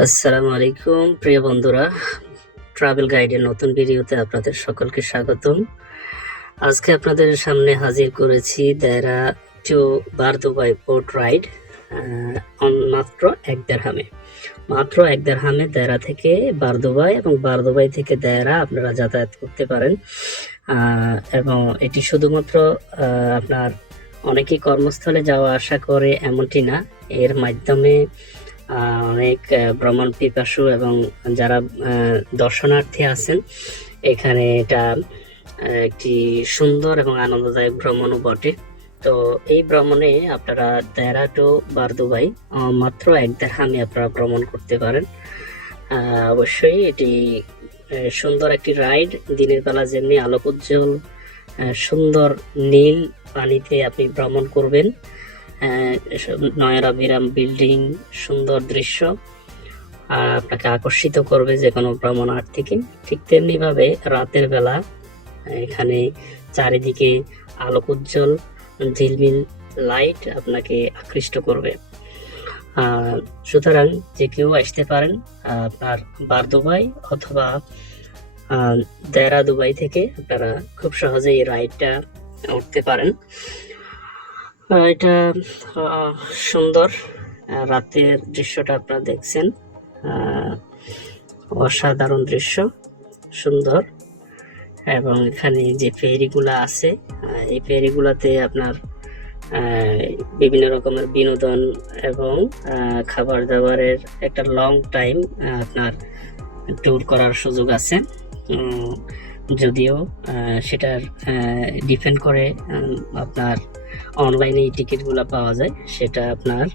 আসসালামু আলাইকুম প্রিয় বন্ধুরা, ট্রাভেল গাইডের নতুন ভিডিওতে আপনাদের সকলকে স্বাগতম। আজকে আপনাদের সামনে হাজির করেছি দায়রা টু বারদুবাই বোট রাইড মাত্র 1 দিরহামে। মাত্র 1 দিরহামে দায়রা থেকে বারদুবাই এবং বারদুবাই থেকে দায়রা আপনারা যাতায়াত করতে পারেন। এবং এটি শুধুমাত্র আপনার অনেকেই কর্মস্থলে যাওয়া আসা করে এমনটি না, এর মাধ্যমে অনেক ভ্রমণ পিপাসু এবং যারা দর্শনার্থী আছেন এখানে এটা একটি সুন্দর এবং আনন্দদায়ক ভ্রমণও বটে। তো এই ভ্রমণে আপনারা দায়রা টু বারদুবাই মাত্র 1 দিরহামে আপনারা ভ্রমণ করতে পারেন। অবশ্যই এটি সুন্দর একটি রাইড। দিনের বেলা যেমনি আলোক উজ্জ্বল সুন্দর নীল পানিতে আপনি ভ্রমণ করবেন, নয়নাভিরাম বিল্ডিং, সুন্দর দৃশ্য আপনাকে আকর্ষিত করবে যে কোনো ভ্রমণার্থীকে। ঠিক তেমনি ভাবে রাতের বেলা এখানে চারিদিকে আলোক উজ্জ্বল ঝিলমিল লাইট আপনাকে আকৃষ্ট করবে। সুতরাং যে কেউ আসতে পারেন আপনার বারদুবাই অথবা দায়রা দুবাই থেকে আপনারা খুব সহজেই এই রাইডটা উঠতে পারেন। এটা সুন্দর রাতের দৃশ্যটা আপনারা দেখছেন, অসাধারণ দৃশ্য, সুন্দর। এবং এখানে যে ফেরিগুলা আছে এই ফেরিগুলাতে আপনার বিভিন্ন রকমের বিনোদন এবং খাবার দাবারের একটা লং টাইম আপনার ট্যুর করার সুযোগ আছে। যদিও সেটার ডিপেন্ড করে আপনার অনলাইনে এই টিকিটগুলো পাওয়া যায়, সেটা আপনার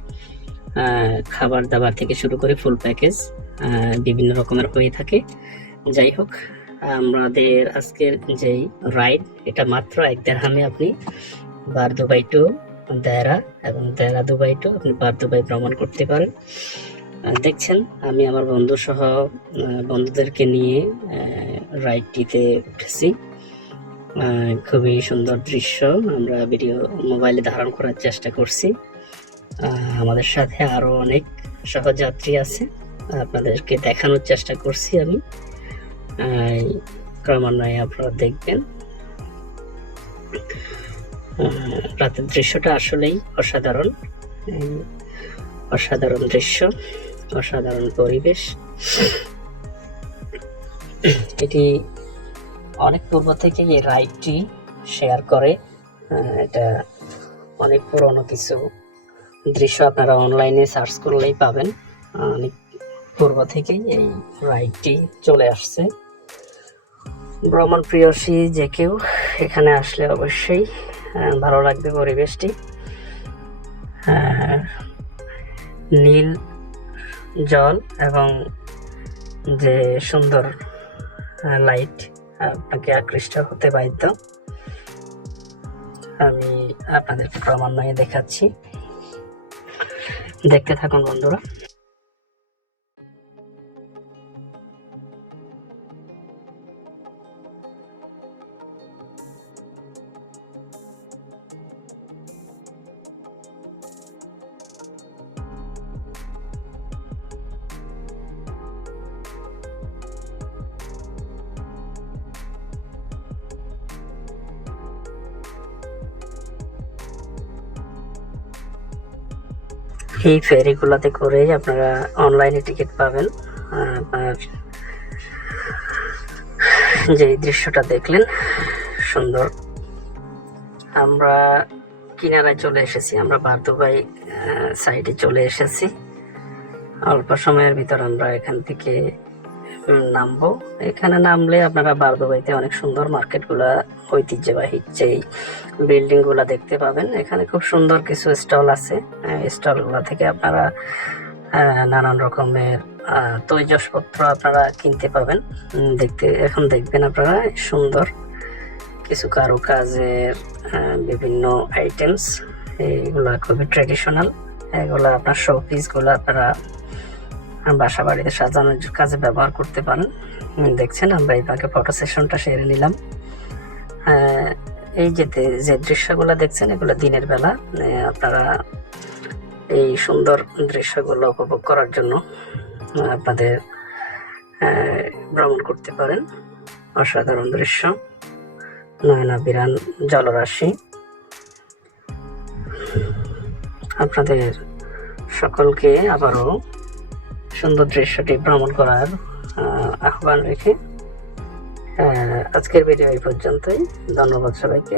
খাবার দাবার থেকে শুরু করে ফুল প্যাকেজ বিভিন্ন রকমের হয়ে থাকে। যাই হোক, আমাদের আজকের যেই রাইড এটা মাত্র 1 দিরহামে আপনি বারদুবাই টু দায়রা এবং দায়রা দুবাই টু আপনি বারদুবাই ভ্রমণ করতে পারেন। দেখছেন আমি আমার বন্ধু সহ বন্ধুদেরকে নিয়ে রাইডটিতে উঠেছি। খুবই সুন্দর দৃশ্য আমরা ভিডিও মোবাইলে ধারণ করার চেষ্টা করছি। আমাদের সাথে আরো অনেক সহযাত্রী আছে, আপনাদেরকে দেখানোর চেষ্টা করছি আমি। ক্রমান্বয়ে আপনারা দেখবেন। রাতের দৃশ্যটা আসলেই অসাধারণ, অসাধারণ দৃশ্য, অসাধারণ পরিবেশ। এটি অনেক পূর্ব থেকে এই রাইডটি শেয়ার করে। এটা অনেক পুরনো কিছু দৃশ্য আপনারা অনলাইনে সার্চ করলেই পাবেন। অনেক পূর্ব থেকেই এই রাইডটি চলে আসছে। ভ্রমণ প্রিয়সী যে কেউ এখানে আসলে অবশ্যই ভালো লাগবে পরিবেশটি। নীল জল এবং যে সুন্দর লাইট আপনাকে আকৃষ্ট হতে বাধ্য। আমি আপনাদেরকে ক্রমান্বয়ে দেখাচ্ছি, দেখতে থাকুন বন্ধুরা। এই ফেরিগুলোতে করে আপনারা অনলাইনে টিকিট পাবেন। আপনার যে দৃশ্যটা দেখলেন সুন্দর। আমরা কিনারায় চলে এসেছি, আমরা বারদুবাই সাইডে চলে এসেছি। অল্প সময়ের ভিতর আমরা এখান থেকে নামবো। এখানে নামলে আপনারা বারদুবাইতে অনেক সুন্দর মার্কেটগুলা, ঐতিহ্যবাহী যেই বিল্ডিং গুলা দেখতে পাবেন। এখানে খুব সুন্দর কিছু স্টল আছে, স্টলগুলা থেকে আপনারা নানান রকমের তৈজসপত্র আপনারা কিনতে পাবেন। এখন দেখবেন আপনারা সুন্দর কিছু কারুকাজের বিভিন্ন আইটেমস, এইগুলা খুবই ট্রেডিশনাল। এগুলা আপনার শো পিসগুলো আপনারা বাসা বাড়িতে সাজানোর কাজে ব্যবহার করতে পারেন। দেখছেন আমরা এই ফাঁকে ফটো সেশনটা সেরে নিলাম। এই যে দৃশ্যগুলো দেখছেন এগুলো দিনের বেলা। আপনারা এই সুন্দর দৃশ্যগুলো উপভোগ করার জন্য আপনাদের ভ্রমণ করতে পারেন। অসাধারণ দৃশ্য, নয়নাভিরাম জলরাশি। আপনাদের সকলকে আবারও সুন্দর দৃশ্যটি ভ্রমণ করার আহ্বান রেখে আজকের ভিডিও এই পর্যন্তই। ধন্যবাদ সবাইকে।